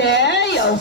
say, oh,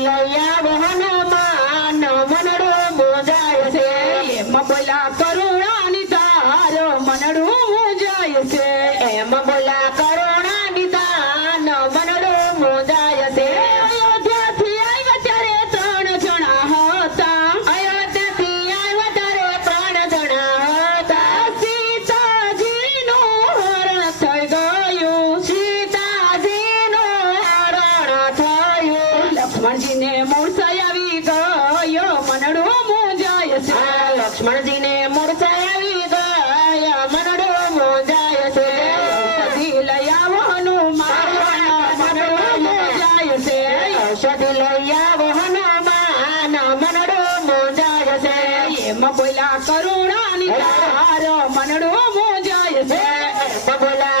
Yeah. એમ બોલા કરુણા ની તાર મનડો મોજાય છે. બોલા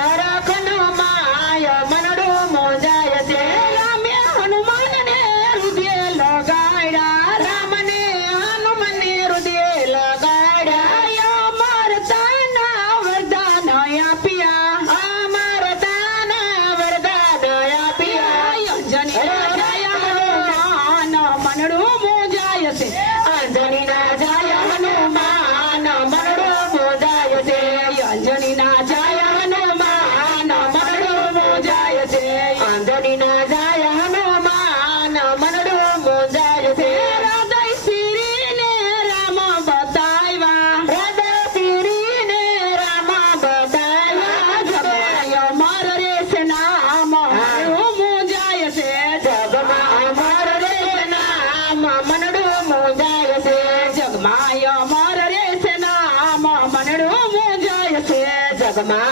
นะ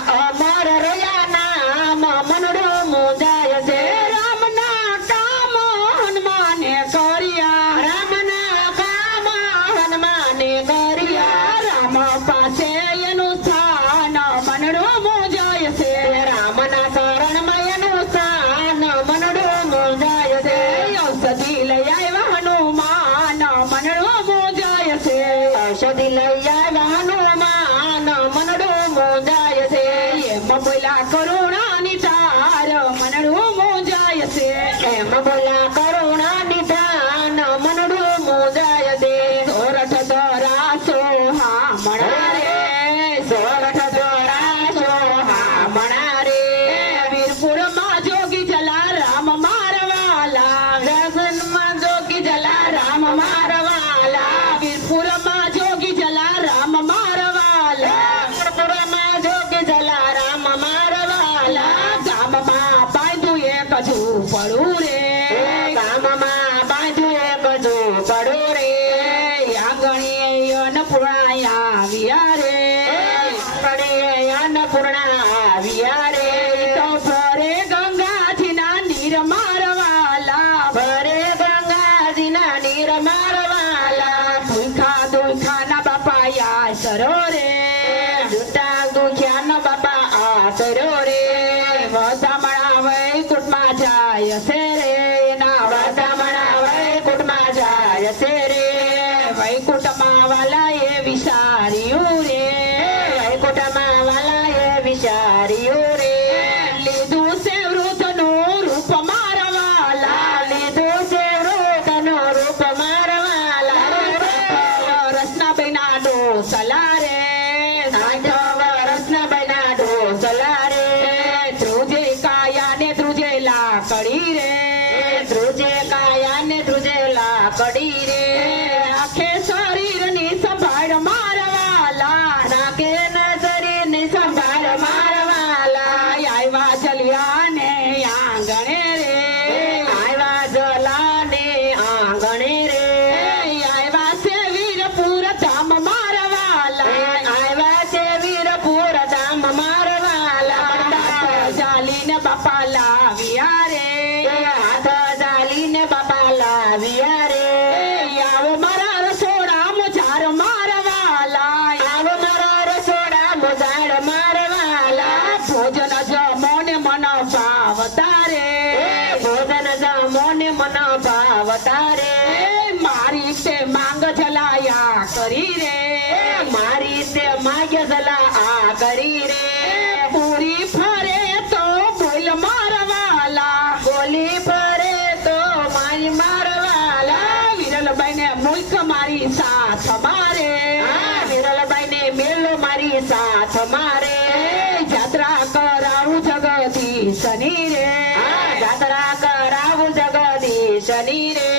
喂，早妈妈。રચનાબેન આડો સલારે हो जाना जा શની રે જાતરા કરાવું જગદીશની રે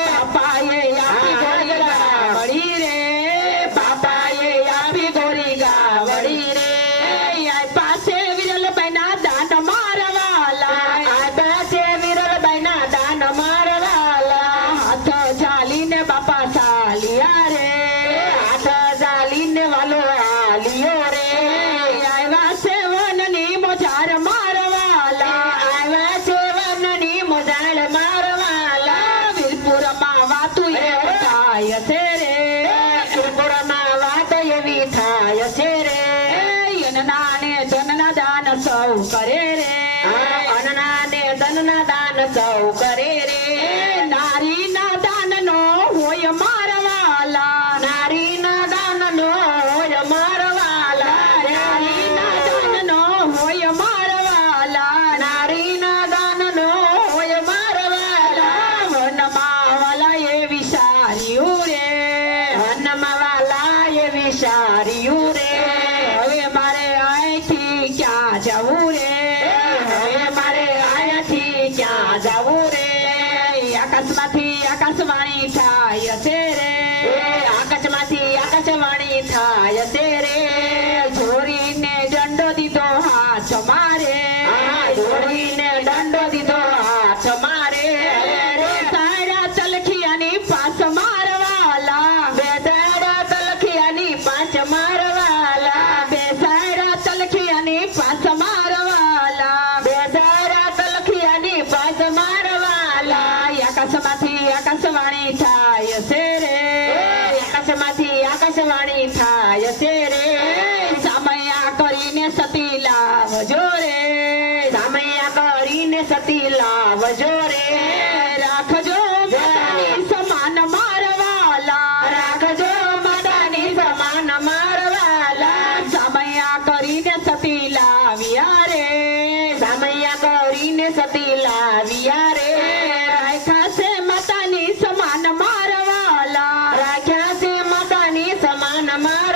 બાપાએ આપી ગોરી ગાવડી રે બાપાએ આપી ગોરી ગાવડી રે આય પાસે વિરલ બના દાન મારવાલા આ પાસે વિરલ બના દાન માર સૌ કરે રે. અન્નના ને ધનના દાન સૌ કરે રે. નારીના દાન નો હોય મારવાલા. નારીના દાન નો હોય મારવાલા. નારીના દાન નો હોય મારવાલા. નારીના દાન નો હોય મારવાલા. વનમાં વાલા એ વિચાર્યું રે. વનમાં વાલા એ વિચાર્યું રે. રે સામયા કરીને સતી લાવજો રે રાખજો પોતાની સમાન મારવાલા. રાખજો પોતાની સમાન મારવાલા. સામયા કરીને સતી લાવ્યા રે. સામયા કરીને સતી લાવ્યા રે. મારવાલા. રાખ્યા છે માતાની સમાન માર